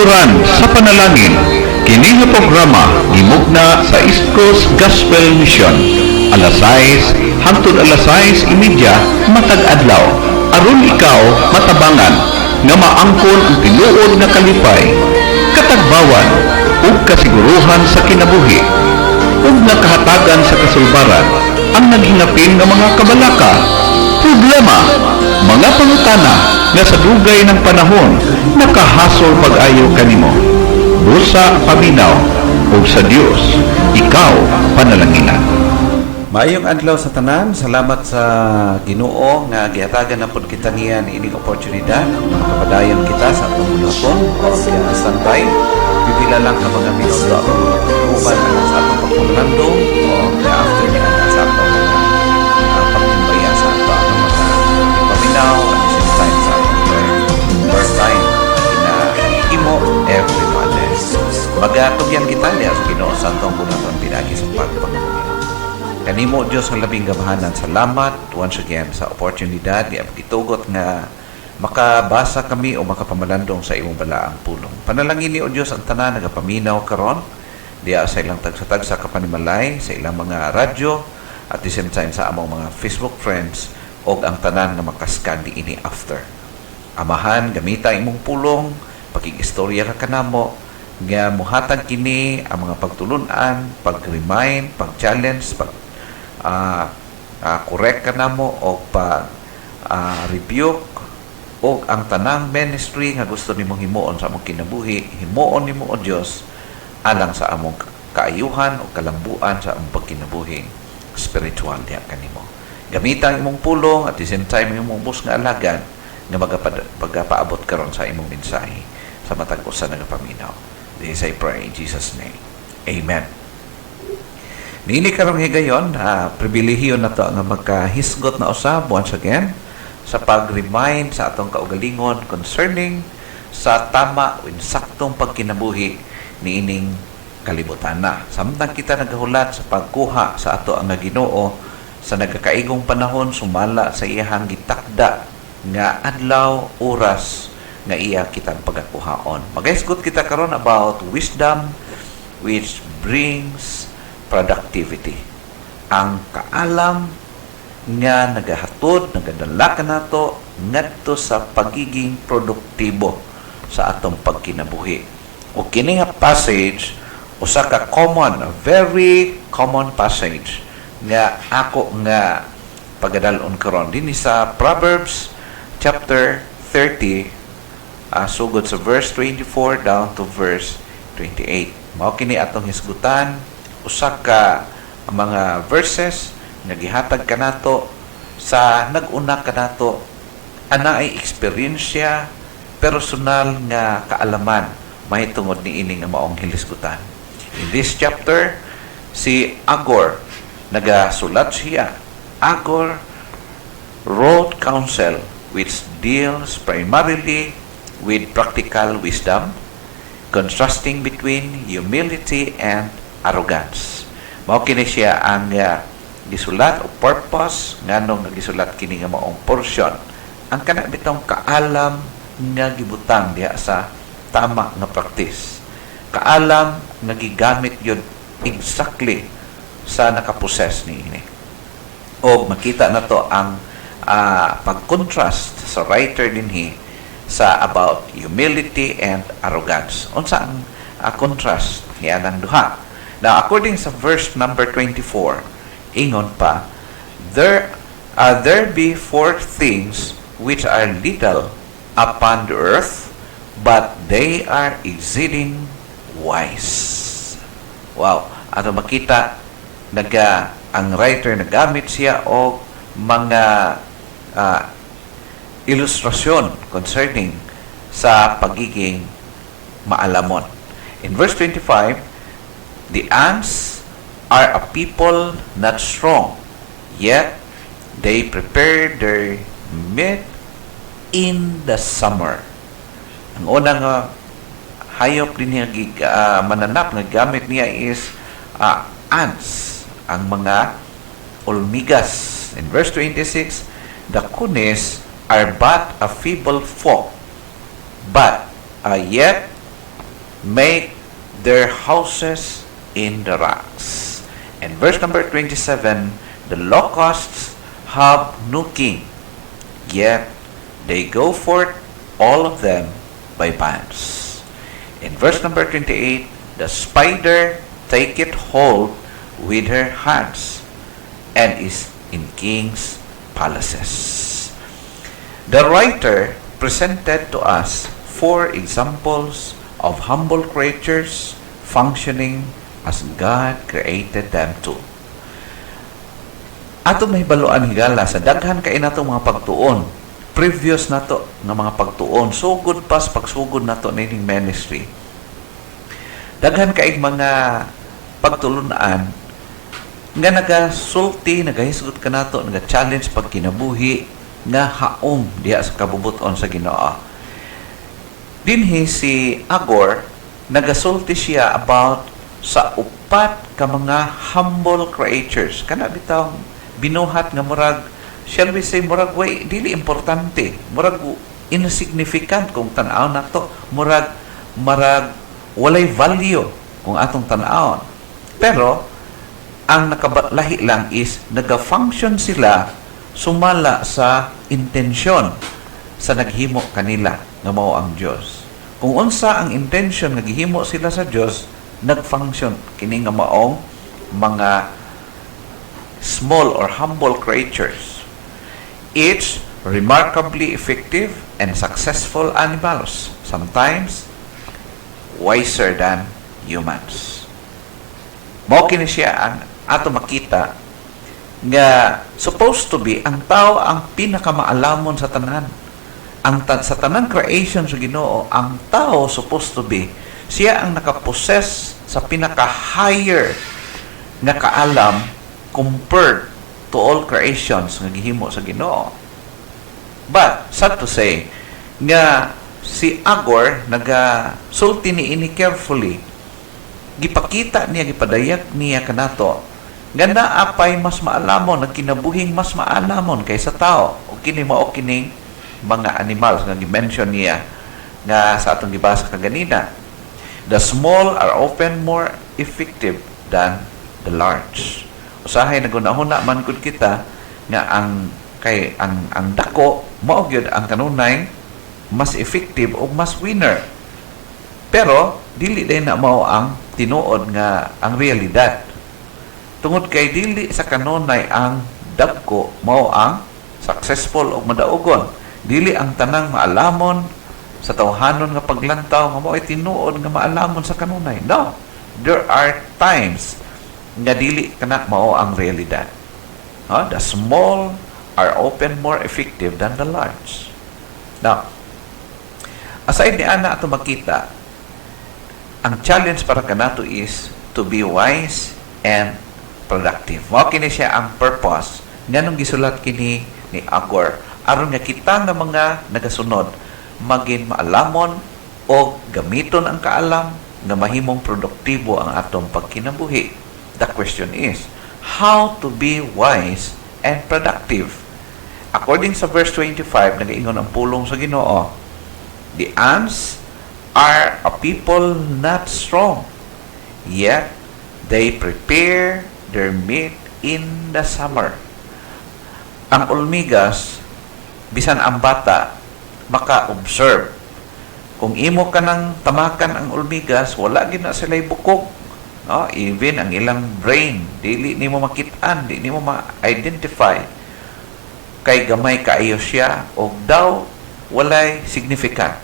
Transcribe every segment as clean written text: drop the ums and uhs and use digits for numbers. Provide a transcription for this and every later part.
Katuburan sa panalangin. Kini nga programa gimugna sa East Coast Gospel Mission. Alas 6 hangtod alas 6:30 matag adlaw. Aron ikaw matabangan nga maangkon ang tinuod nga kalipay, katagbawan ug kasiguruhan sa kinabuhi ug nakahatagan sa kasulbaran ang naghingapin nga mga kabalaka, problema, mga pangutana nga sa dugay ng panahon nakahasol pag-ayo kanimo. Busa paminaw ug sa Dios ikaw panalanginan. Maayong adlaw sa tanan. Salamat sa Ginoo nga gihatagan na pud kita niya ni ining oportunidad makapadayon kita sa atong bulakon o standby. Pipila lang ka mga minuto ang uban sa atong pagpapalando o after niya sa atong pagtimbaya sa atong mga paminaw at the same time sa atong first time na imo every Monday. Magatugyan kita niya sa Ginoo sa atong bulakon pinagi sa pagpapalando. Kanimo Diyos ang labing gabahanan. Salamat once again sa oportunidad di apagitugot nga makabasa kami o makapamalandong sa imong balaang pulong. Panalangin ni o Diyos ang tanan nagapaminaw karon diya sa ilang tagsa-tagsa kapanimalay, sa ilang mga radyo at the same time sa among mga Facebook friends o ang tanan nga makaskan di ini after. Amahan, gamita imong pulong, pakig-istorya ka kanamo nga muhatag kini ang mga pagtulunan, pag-remind, pag-challenge, correct ka na mo o rebuke o ang tanang ministry nga gusto nimong himuon sa among kinabuhi, himuon nimo o Dios alang sa among kaayuhan o kalambuan sa among pagkinabuhi spiritual diha kanimo. Gamitan imong pulong at the same time imong bus nga alagad nga pagapaabot karon sa imong mensahe sa matag usa nagapaminaw. This I pray in Jesus' name. Amen. Nini karong higayon, pribilehiyo na to nga magkahisgot na usab once again sa pag-remind sa atong kaugalingon concerning sa tama o insaktong pagkinabuhi ni ining kalibutan na. Samtang kita nagahulat sa pagkuha sa ato ang Ginoo sa nagkakaigong panahon sumala sa iyahang gitakda nga adlaw oras nga iya kitang pagakuhaon. Magahisgot kita karon about wisdom which brings productivity. Ang kaalam nga nagahatod, nagadala ka nato ngadto sa pagiging produktibo sa atong pagkinabuhi. O kini nga passage usa ka common, a very common passage nga ako nga pagadalon karon dinhi sa Proverbs chapter 30 sugod sa verse 24 down to verse 28. Mao kini atong hisgutan usa ka mga verses nga gihatag kanato sa nag-una kanato ana ay eksperyensya personal nga kaalaman mahitungod ni ini nga maong hilisgutan. In this chapter si Agor nagasulat siya. Agor wrote counsel which deals primarily with practical wisdom, contrasting between humility and arrogance. Mao kini siya ang gisulat o purpose nganong gisulat kini nga maong portion. Ang kana bitong kaalam nga gibutang diha sa tama nga practice. Kaalam nga gigamit yun exactly sa nakaposes ni ini. O makita na to ang pag-contrast sa writer dinhi sa about humility and arrogance. Unsa ang contrast niya ng duha? Now, according sa verse number 24, ingon pa, there be four things which are little upon the earth, but they are exceeding wise. Wow! Ato makita, ang writer nagamit siya o mga ilustrasyon concerning sa pagiging maalamon. In verse 25, the ants are a people not strong, yet they prepare their meat in the summer. Ang unang hayop din niya mananap nga gamit niya is ants, ang mga ulmigas. In verse 26, the kunis are but a feeble folk, but yet make their houses in the rocks. And verse number 27, the locusts have no king, yet they go forth all of them by bands. In verse number 28, the spider taketh hold with her hands, and is in kings' palaces. The writer presented to us 4 examples of humble creatures functioning as God created them to. Ato may baluan higala sa daghan kay natong mga pagtuon, previous nato nga mga pagtuon, sugod pas pagsugod nato nining ministry. Daghan kay mga pagtulunan nga nagasulti, nagahisgot ka nato, naga-challenge pag kinabuhi nga haom diha sa kabubuton sa Ginoo. Dinhi si Agor, nagasulti siya about sa upat ka mga humble creatures. Kana bitaw binuhat nga murag, shall we say, murag way dili importante, murag insignificant kung tan-aw nato, murag walay value kung atong tan-awon. Pero ang nakabalahi lang is naga-function sila sumala sa intensyon sa naghimo kanila nga mao ang Dios. Kung unsa ang intention nga gihimo sila sa Dios, nag-function kini nga maong mga small or humble creatures. Each remarkably effective and successful animals, sometimes wiser than humans. Mao kini siya ang ato makita nga supposed to be ang tao ang pinakamaalamon sa tanan. Sa tanang creation sa Ginoo, ang tao supposed to be siya ang nakapossess sa pinaka-higher nga kaalam compared to all creations nga gihimo sa Ginoo. But sad to say nga si Agor nagasulti niini carefully, gipakita niya, gipadayag niya kanato nga naapay mas maalamon, nagkinabuhing mas maalamon kaysa tao, o kini mao kining mga animals nga gi-mention niya nga sa atong gibasa kaganina. The small are often more effective than the large. Usahay nagunahuna man gud kita nga ang dako mao gyud ang kanunay mas effective o mas winner. Pero dili din na mao ang tinuod nga ang realidad. Tungod kay dili sa kanunay ang dagko mao ang successful o madaugon. Dili ang tanang maalamon sa tawhanon nga paglantaw nga mao ay tinuod nga maalamon sa kanunay. No. There are times nga dili kana mao ang realidad. The small are often more effective than the large. Now, aside ni ana ato makita, ang challenge para kanato is to be wise and productive. Mao kini siya ang purpose nganong gisulat kini ni Agor aron nga kita nga mga nagasunod maging maalamon o gamiton ang kaalam nga mahimong produktibo ang atong pagkinabuhi. The question is, how to be wise and productive? According sa verse 25, nagaingon ang pulong sa Ginoo, the ants are a people not strong, yet they prepare their meat in the summer. Ang ulmigas, bisan ang bata, maka-observe. Kung imo ka nang tamakan ang ulmigas, wala gid na sila'y bukog. Even ang ilang brain, dili nimo makitaan, dili nimo ma-identify. Kay gamay kaayo siya, o daw walay significant.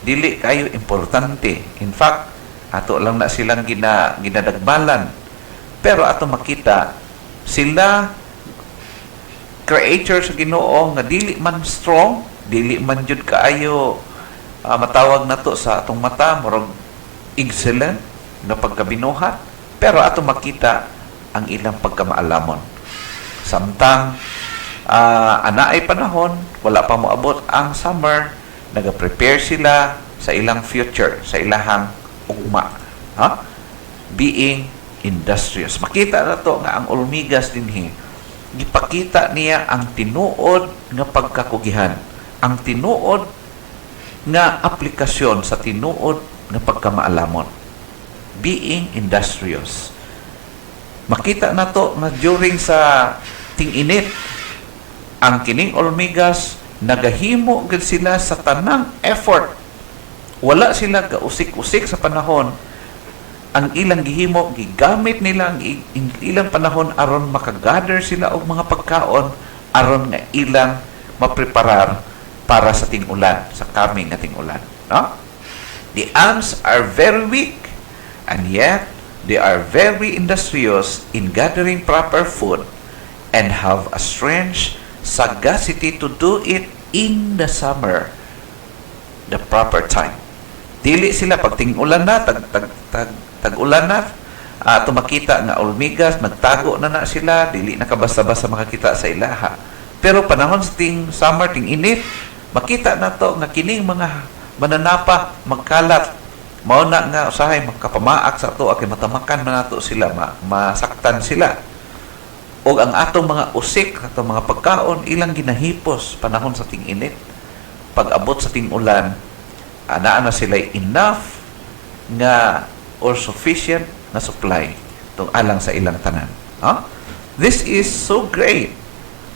Dili kayo importante. In fact, ato lang na silang ginadagbalan. Pero ato makita, sila creators sa Ginoo nga dili man strong, dili man jud kaayo matawag nato sa atong mata murag excellent nga pagkabinuhat, pero ato makita ang ilang pagkamaalamon. Samtang anaay panahon, wala pa moabot ang summer, naga-prepare sila sa ilang future, sa ilahang ugma. Being industrious. Makita na to nga ang ulmigas dinhi, gipakita niya ang tinuod nga pagkakugihan, ang tinuod nga aplikasyon sa tinuod ng pagkamaalamon. Being industrious. Makita na to na during sa ting-init, ang kining Olmigas, nagahimo gid sila sa tanang effort. Wala sila gausik-usik sa panahon. Ang ilang gihimo, gigamit nila ang ilang panahon aron makagather sila og mga pagkaon aron nga ilang mapreparar para sa ting-ulan, sa coming nga ting-ulan. No? The ants are very weak, and yet they are very industrious in gathering proper food and have a strange sagacity to do it in the summer, the proper time. Dili sila pag ting-ulan na, tag-ulan na, tumakita nga Olmigas, nagtago na sila, dili nakabasta-basta makakita sa ilaha. Pero panahon sa ting summer, ting init, makita na to nga kining mga mananapa, magkalat, mao na nga usahay makapamaak sa ato kay matamakan man nato sila, masaktan sila. O ang atong mga usik, atong mga pagkaon ilang ginahipos panahon sa ting-init. Pag abot sa ting-ulan, naa na sila enough nga or sufficient na supply tong alang sa ilang tanan. This is so great,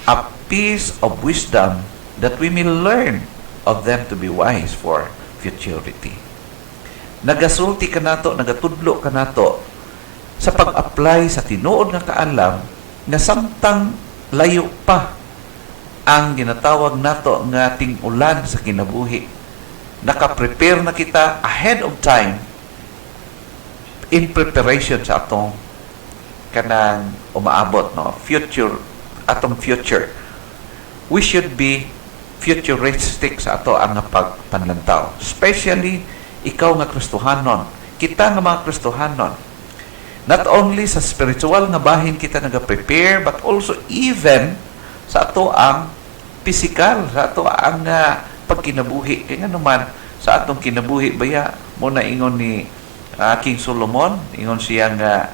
a piece of wisdom that we may learn of them to be wise for futurity. Nagasulti ka nato, nagatudlo ka nato sa pag-apply sa tinuod nga kaalam nga samtang layo pa ang ginatawag nato nga ting-ulan sa kinabuhi. Naka-prepare na kita ahead of time in preparation sa atong kanang umaabot, no? Atong future. We should be futuristic sa ato ang pagpanlantaw. Especially ikaw nga Kristohanon, kita nga mga Kristohanon, not only sa spiritual nga bahin kita naga-prepare, but also even sa ato ang physical, sa ato ang pagkinabuhi. Kaya nga naman, sa atong kinabuhi, baya, muna ingon ni King Solomon, ingon siya nga,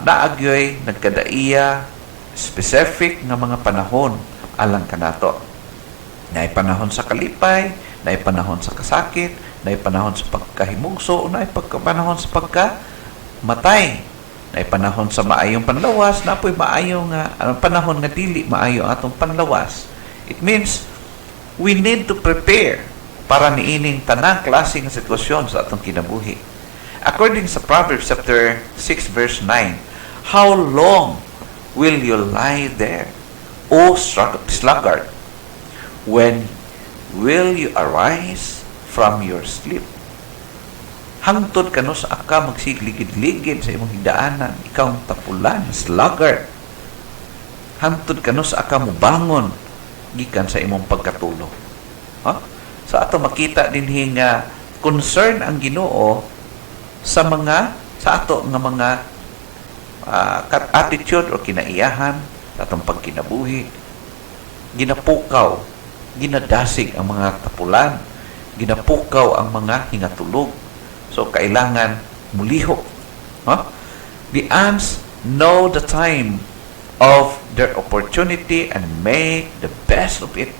naagyoy, nagkadaiya, specific nga mga panahon alang kanato. Naay panahon sa kalipay, naay panahon sa kasakit, naay panahon sa pagkahimugso, naay panahon sa pagkamatay, naay panahon sa maayong panlawas, napoy maayong panahon nga dili maayo atong panlawas. It means we need to prepare para niining tanang klase nga sitwasyon sa atong kinabuhi. According sa Proverbs chapter 6 verse 9, how long will you lie there, O sluggard? When will you arise from your sleep? Hangtod ka no sa aka magsigligid-ligid sa imong higdaanan, ikaw ang tapulan, sluggard. Hangtod ka no sa aka mo bangon gikan sa imong pagkatulog. Sa ato makita din nga concern ang Ginoo sa ato nga mga attitude o kinaiyahan sa atong pagkinabuhi. Ginapukaw, ginadasig ang mga tapulan, ginapukaw ang mga hingatulog. So kailangan mulihok. The ants know the time of their opportunity and make the best of it.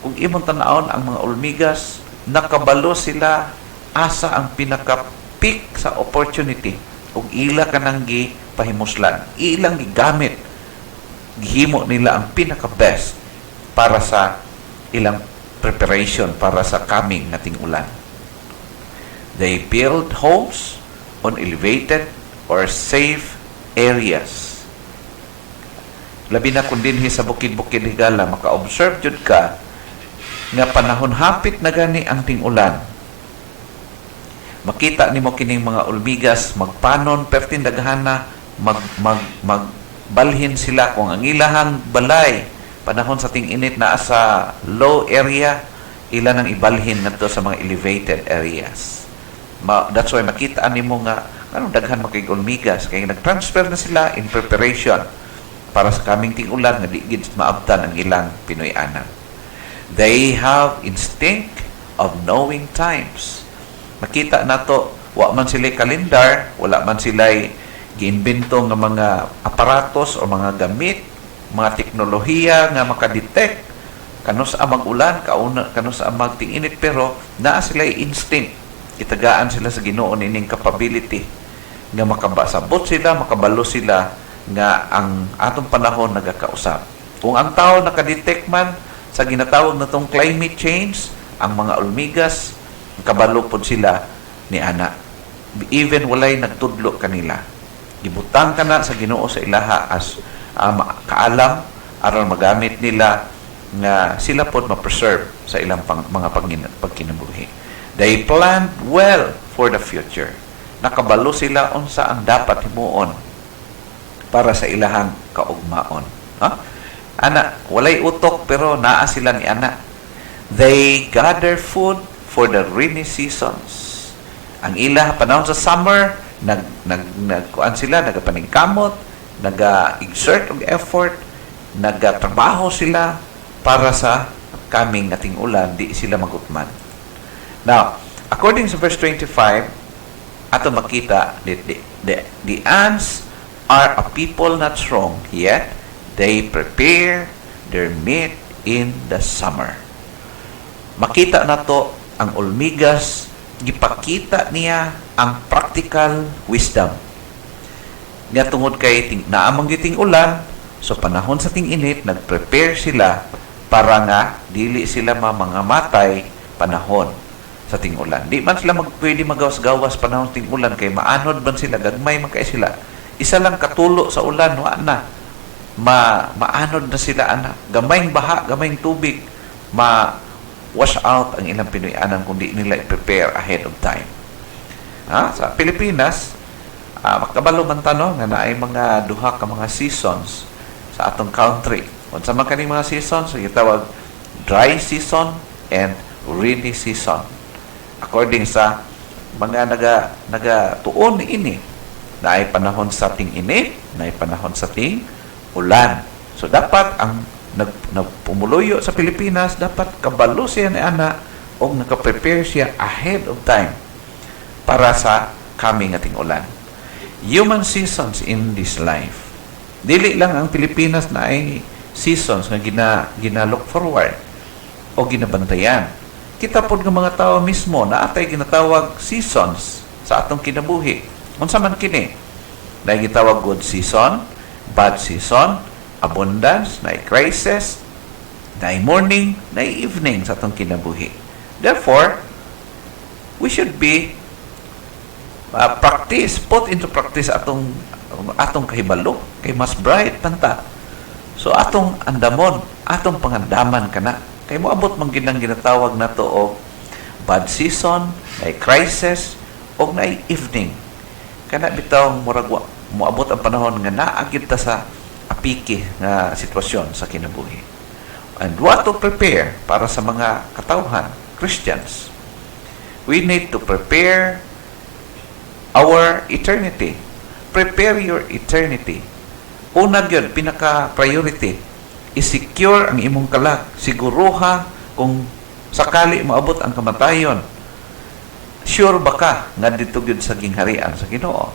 Kung imong tanawon ang mga Olmigas, nakabalo sila asa ang pinaka-peak sa opportunity. Kung ila ka nang gipahimuslan, ilang gigamit, gihimo nila ang pinaka-best para sa ilang preparation para sa coming nating ulan. They build homes on elevated or safe areas. Labi na kung dinhi sa bukid-bukid higala, maka-observe jud ka nga panahon hapit na gani ang ting-ulan. Makita nimo kining mga Olmigas magpanon pertin daghana, magbalhin sila kung ang ilahang balay panahon sa ting-init na sa low area, ilan ang ibalhin ngadto sa mga elevated areas. That's why makita nimo nga anong daghan makig Olmigas kay nag-transfer na sila in preparation para sa kaming ting-ulan nga di gid maabtan ang ilang Pinoy-anan. They have instinct of knowing times. Makita nato, wa man sila kalendar, wala man sila giimbento nga mga aparatos o mga gamit, mga teknolohiya nga makadetect kano sa mag-ulan, kano sa magting-init, pero naa sila instinct Gitagaan sila sa Ginoo nining capability nga makabasabot sila, makabalo sila nga ang atong panahon nagakausap. Kung ang tao nakadetect man sa ginatawag na tong climate change, ang mga ulmigas, kabalo pod sila ni ana. Even walay nagtudlo kanila. Gibutang kana sa Ginoo sa ilaha as kaalam aron magamit nila nga sila pod ma-preserve sa ilang mga pagkinabuhi. They planned well for the future. Nakabalo sila unsa ang dapat himuon para sa ilahang kaugmaon. Ana, walay utok pero naa sila ni ana. They gather food for the rainy seasons. Ang ilah panahon sa summer, nagkuan sila, nagapaningkamot, naga-exert og effort, nagatrabaho sila para sa coming ating ulan, di sila magutman. Now, according to verse 25, ato makita the ants are a people not strong, yet they prepare their meat in the summer. Makita na to ang ulmigas, gipakita niya ang practical wisdom. Nga tungod kay naamang giting ulan, so panahon sa ting-init, nag-prepare sila para nga dili sila mamangamatay panahon sa ting-ulan. Di man sila pwede magawas-gawas panahon sa ting-ulan kay maanod man sila, gagmay man kay sila. Isa lang katulo sa ulan, wa na. Maanod na sila, ana. Gamayng baha, gamayng tubig, wash out ang ilang Pinoy-anan kung di nila i-prepare ahead of time. Sa Pilipinas, makabalo man tanong nga naay mga duha ka mga seasons sa atong country. Unsa man kaning mga seasons, gitawag dry season and rainy season. According sa mga naga-tuon ini, naay panahon sa ting-init, naay panahon sa ting-ulan. So dapat ang nagpumuluyo sa Pilipinas, dapat kabalo siya ni ana o nakaprepare siya ahead of time para sa coming ating ulan. Human seasons in this life. Dili lang ang Pilipinas na ay seasons nga gina-look forward o ginabantayan. Kita pod ng mga tao mismo na atay ginatawag seasons sa atong kinabuhi. Unsa man kini? Na gitawag good season, bad season, abundance, na crisis, na morning, na evening sa atong kinabuhi. Therefore, we should be put into practice atong kahibalo, kay mas bright tanta. So atong andamon, atong pangandaman kana, kay moabot man ginang ginatawag nato og bad season, na crisis, og na evening. Kana bitaw murag moabot ang panahon nga naagid ta sa apiki nga sitwasyon sa kinabuhi. And what to prepare para sa mga katawhan, Christians? We need to prepare our eternity. Prepare your eternity. Una gyud, pinaka-priority, i-secure ang imong kalag. Siguruha kung sakali maabot ang kamatayon. Sure ba ka nga dito gyud sa gingharian sa Ginoo?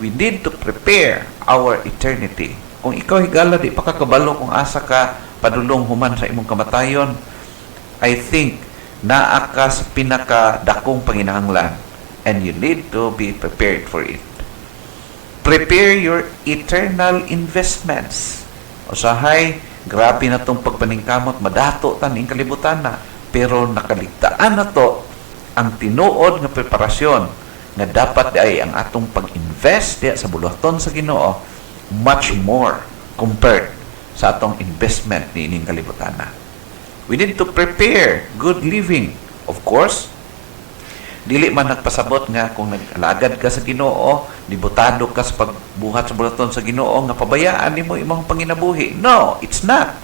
We need to prepare our eternity. Kung ikaw higala di pa kakabalo kung asa ka padulong human sa imong kamatayon, I think naa ka sa pinakadakong panginahanglan and you need to be prepared for it. Prepare your eternal investments. Usahay, grabe na itong pagpaningkamot, madato tan ing kalibutan na, pero nakaligtaan na to ang tinuod nga preparasyon nga dapat ay ang atong pag-invest diya sa buluhaton sa Ginoo much more compared sa atong investment ni ining kalibutan na. We need to prepare good living. Of course, dili man nagpasabot nga kung nag-alagad ka sa Ginoo, dibutado ka sa pagbuhat sa bulaton sa Ginoo nga pabayaan nimo imong panginabuhi. No, it's not.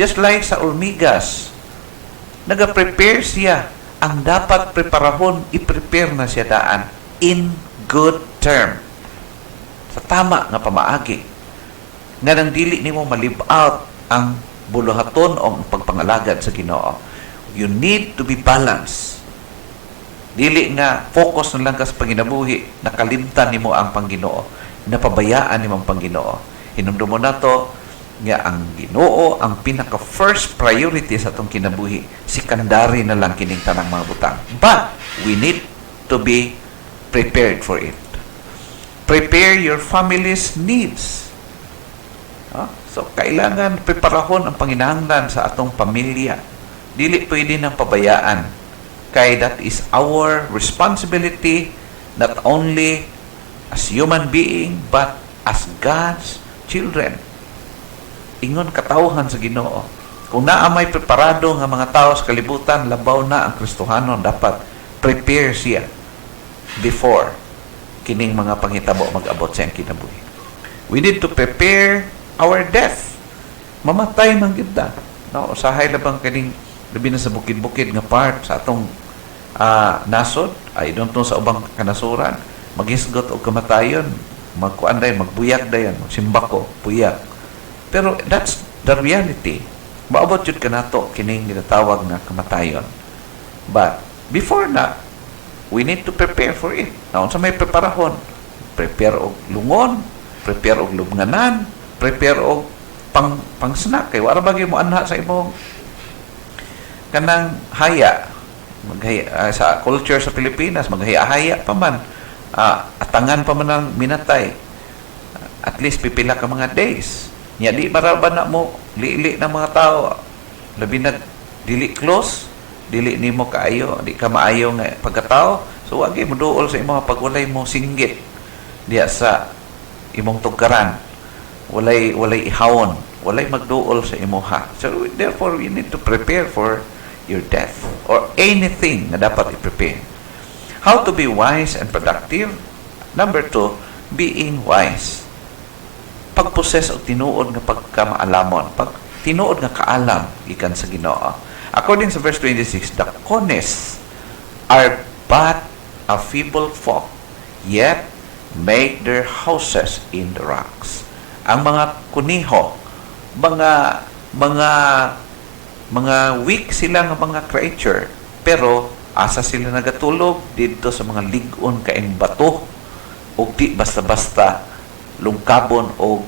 Just like sa ulmigas, naga-prepare siya. Ang dapat preparahon, i-prepare na siya daan in good term. Sa tama nga pamaagi. Nga nang dili nimo ma-live out ang buluhaton o pagpangalagad sa Ginoo. You need to be balanced. Dili nga focus na lang ka sa panginabuhi, nakalimtan nimo ang Pangginoo, napabayaan nimo ang Pangginoo. Hinumdum mo na to nga ang Ginoo ang pinaka first priority sa atong kinabuhi, secondary na lang kining tanang mga butang. But we need to be prepared for it. Prepare your family's needs. So kailangan preparahon ang panginahanglan sa atong pamilya. Dili pwede nang pabayaan, kay that is our responsibility, not only as human being but as God's children. Ingon katawhan sa Ginoo, kung naa may preparado nga mga tao sa kalibutan, labaw na ang Kristohanon, dapat prepare siya before kining mga panghitabo mag-abot sa iyang kinabuhi. We need to prepare our death. Mamatay man gyud ta. No, usahay labang kining labi na sa bukid-bukid nga part sa atong nasod, I don't know sa ubang kanasuran, maghisgot og kamatayon, magkuan dayon, magbuyak dayon, magsimbako, buyak. Pero that's the reality. Maabot yun ka na to, kining ginatawag na kamatayon. But, before na, we need to prepare for it. Now, sa may preparahon, prepare og lungon, prepare og lubnganan, prepare og pang snack. Kaya wala bagay mo anha sa imong kanang haya. Sa culture sa Pilipinas, maghaya-haya pa man. Atangan pa man ang minatay. At least pipila ka mga days. Nya di maraba na mo liili ng mga tao, labi na dili close, dili nimo kaayo, di ka maayo nga pagkatao. So wag mo duol sa imong pagwalay mo singgit diya sa imong tugkaran, walay ihawon, walay magduol sa imuha. So therefore we need to prepare for your death or anything na dapat i-prepare. How to be wise and productive? Number 2, being wise. Pagposes o tinuod nga pagkamaalamon, pag tinuod nga kaalam gikan sa Ginoo. According sa verse 26, the conies are but a feeble folk, yet make their houses in the rocks. Ang mga kuniho, mga weak sila nga mga creature, pero asa sila nagatulog dito sa mga ligon kaing bato, o di basta-basta lungkabon o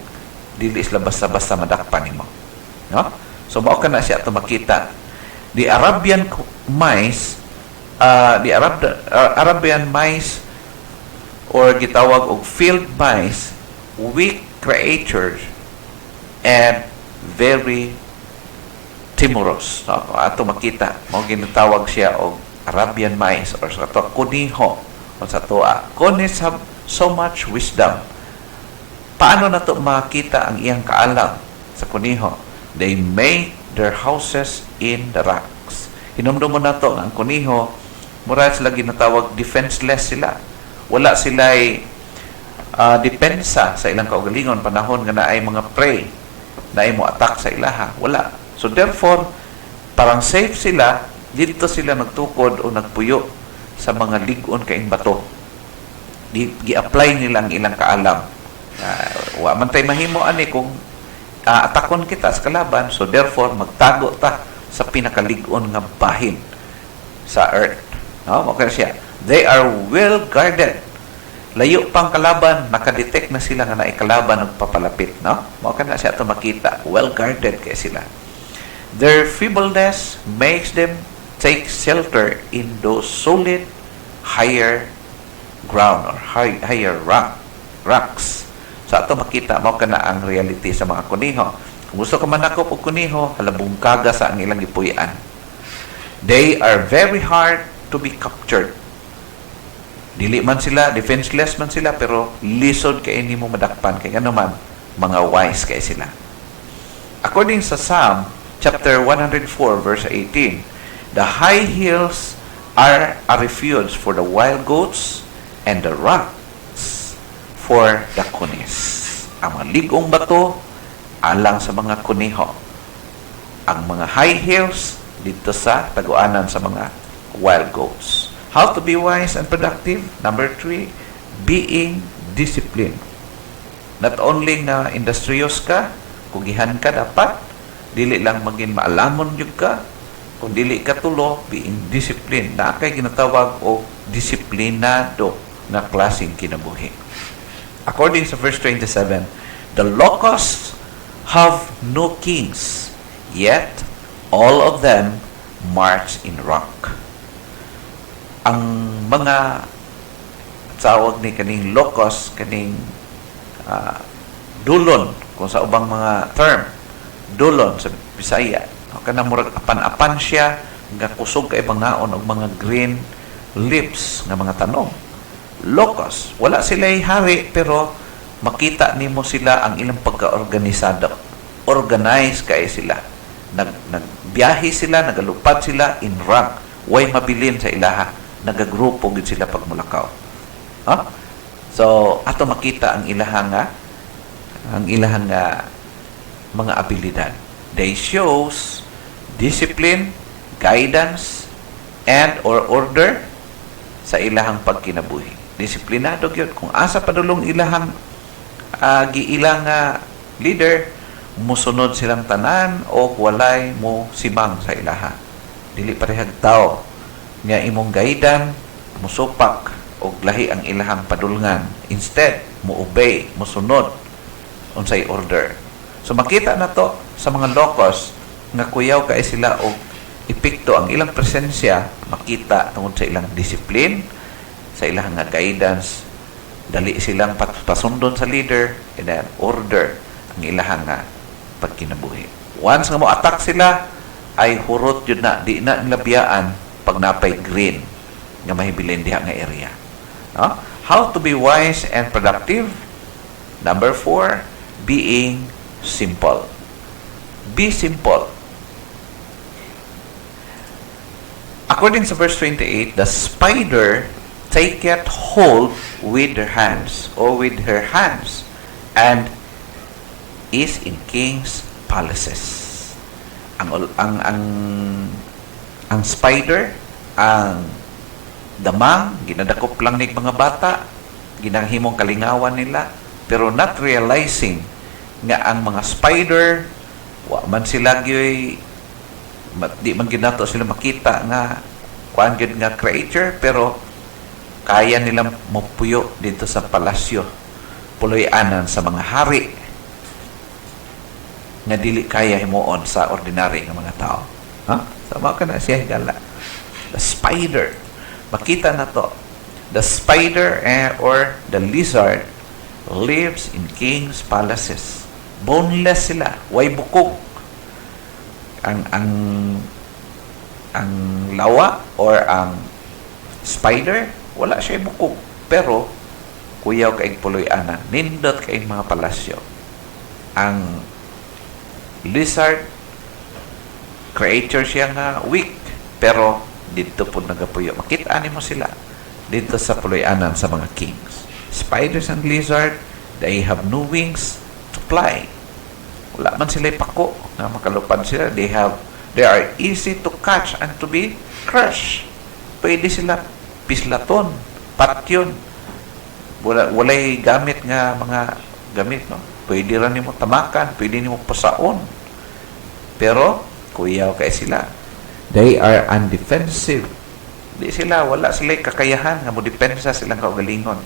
dili sila basta-basta madakpan nimo. No? So mao kana siya ato makita. The Arabian mice, Arabian mice or gitawag og field mice, weak creatures and very timorous. No? Ato makita, mao ginatawag siya og Arabian mice or sa to kuniho o sa toa. Conies have so much wisdom. Paano na to makita ang iyang kaalam sa kuniho? They make their houses in the rocks. Hinumdum mo na to ang kuniho, mura sila ginatawag defenseless sila. Wala sila'y depensa sa ilang kaugalingon panahon nga naay mga prey na ay mo attack sa ilaha. Wala. So therefore, parang safe sila, dito sila nagtukod o nagpuyo sa mga ligon kaing bato. Gi-apply nila ang ilang kaalam. Wa man tay mahimo ani kung atakon kita sa kalaban, so therefore magtago ta sa pinakaligon nga bahin sa earth. No, mo siya. They are well guarded. Layo pang kalaban, nakadetect na sila nga naay kalaban ug papalapit, no? Mo kana siya to makita, well guarded kay sila. Their feebleness makes them take shelter in those solid higher ground or higher rocks. So ato makita mo kana ang reality sa mga kuniho. Kung gusto ka manakop og kuniho, halabong kaga sa ang ilang gipuy-an. They are very hard to be captured. Dili man sila, defenseless man sila, pero lisod kay nimo madakpan kay ano man, mga wise kay sila. According sa Psalm chapter 104 verse 18, the high hills are a refuge for the wild goats and the rocks for the conies. Ang mga ligong bato alang sa mga kuniho. Ang mga high hills dito sa taguanan sa mga wild goats. How to be wise and productive? Number 3, being disciplined. Not only na industrious ka, kugihan ka dapat, dili lang maging maalamon yun ka, kung dili ka tulo, being disciplined. Na kay ginatawag o disiplinado na klaseng kinabuhi. According sa verse 27, the locusts have no kings, yet all of them march in rank. Ang mga tawag ni kaning locus, kaning dulon, kung sa ubang mga term, dulon sa Bisaya, kanang murag apan-apan siya, nga kusog kay bangaon og mga green leaves nga mga tanom. Locus, wala sila'y hari, pero makita nimo sila ang ilang pagka-organisado. Organize kay sila. Nagbiyahe sila, nagalupad sila in rank. Way mabilin sa ilaha. Nagagrupo gid sila pagmulakaw. So, ato makita ang ilahang mga abilidad. They shows discipline, guidance, and or order sa ilahang pagkinabuhi. Disiplinado gyud. Kung asa padulong ilahang giilang leader, musunod silang tanan o walay mo simang sa ilaha. Dili parehag tao nga imong gaidan, musupak og lahi ang ilahang padulngan. Instead, mo-obey, musunod unsay order. So makita na to sa mga locus nga kuyaw kay sila og epekto ang ilang presensya, makita tungod sa ilang discipline, sa ilang nga guidance, dali silang pasundon sa leader, and then order ang ilang nga pagkinabuhi. Once nga mo attack sila, ay hurot yun na, di na nilabiyaan pag napay green nga mahibilin diha nga area. How to be wise and productive? Number 4, being simple. Be simple. According to verse 28, the spider taketh hold with her hands, or with her hands, and is in king's palaces. Ang spider, ang damang, ginadakop lang ni mga bata, ginahimong kalingawan nila, pero not realizing nga ang mga spider, wa man sila gyoy, di man ginato sila makita nga kuan gyud nga creature, pero kaya nilang mapuyo dito sa palasyo, puloy-anan sa mga hari nga dili kaya himuon sa ordinary nga mga tao. Sama ka na siya higala. The spider, makita na to. The spider or the lizard lives in king's palaces. Boneless sila, way bukog. Ang lawa or ang spider, wala siya bukog, pero kuyaw kaing puloy-anan, nindot kaing mga palasyo. Ang lizard, creature siya nga weak, pero dito po nagapuyo. Makita mo sila dito sa puloy-anan sa mga kings. Spiders and lizard, they have no wings to fly. Wala man sila pako na makalupad sila. They are easy to catch and to be crushed. Pwede sila pislaton, patyon. Walay gamit nga mga gamit, no? Pwede rin mo tamakan, pwede mo pasaon. Pero, kuyaw kay sila. They are undefensive. Wala sila kakayahan nga mo depensa silang kaugalingon.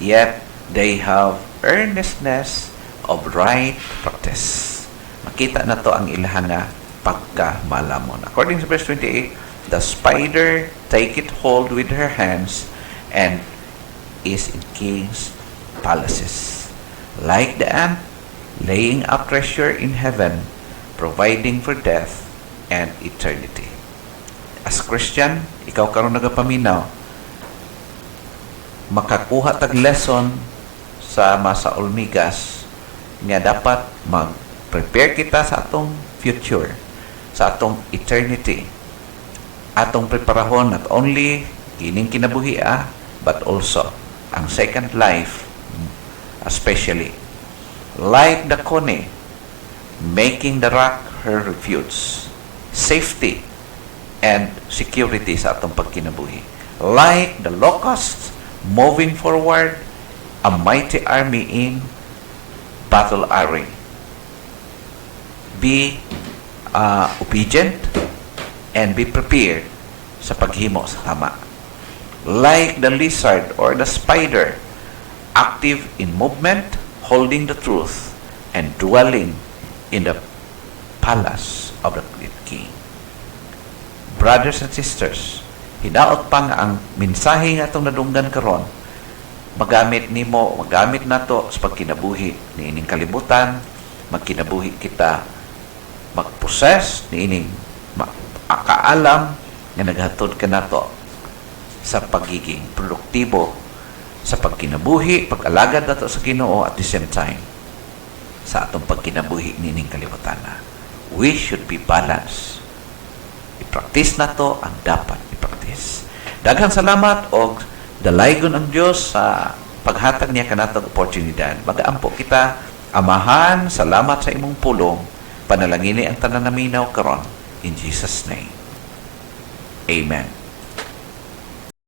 Yet, they have earnestness of right practice. Makita na to ang ilahan nga pagkamalamon. According to verse 28, the spider taketh hold with her hands and is in king's palaces. Like the ant, laying up treasure in heaven, providing for death and eternity. As Christian, ikaw karon nagapaminaw, makakuha tag lesson sa Masa Olmigas nga dapat mag-prepare kita sa atong future, sa atong eternity. Atong preparahon not only kining kinabuhi but also ang second life, especially like the cone, making the rock her refuge, safety and security sa atong pagkinabuhi. Like the locusts, moving forward, a mighty army in battle array. Be obedient and be prepared sa paghimo sa tama. Like the lizard or the spider, active in movement, holding the truth and dwelling in the palace of the great King. Brothers and sisters, hinaot pa nga ang mensahe nga itong nadunggan karon, magamit nato sa pagkinabuhi ni ining kalibutan, magkinabuhi kita mag-possess ni ining makaalam nga naghatod ka nato sa pagiging produktibo sa pagkinabuhi, pag-alagad nato sa Ginoo at the same time sa atong pagkinabuhi ni ining kalibutan. We should be balanced. I-practice na to ang dapat i-practice. Daghang salamat o dalaygon ang Diyos sa paghatag niya kanatong oportunidad. Magaampo kita, Amahan, salamat sa imong pulong. Panalangini ang tanan naminaw karon. In Jesus' name. Amen.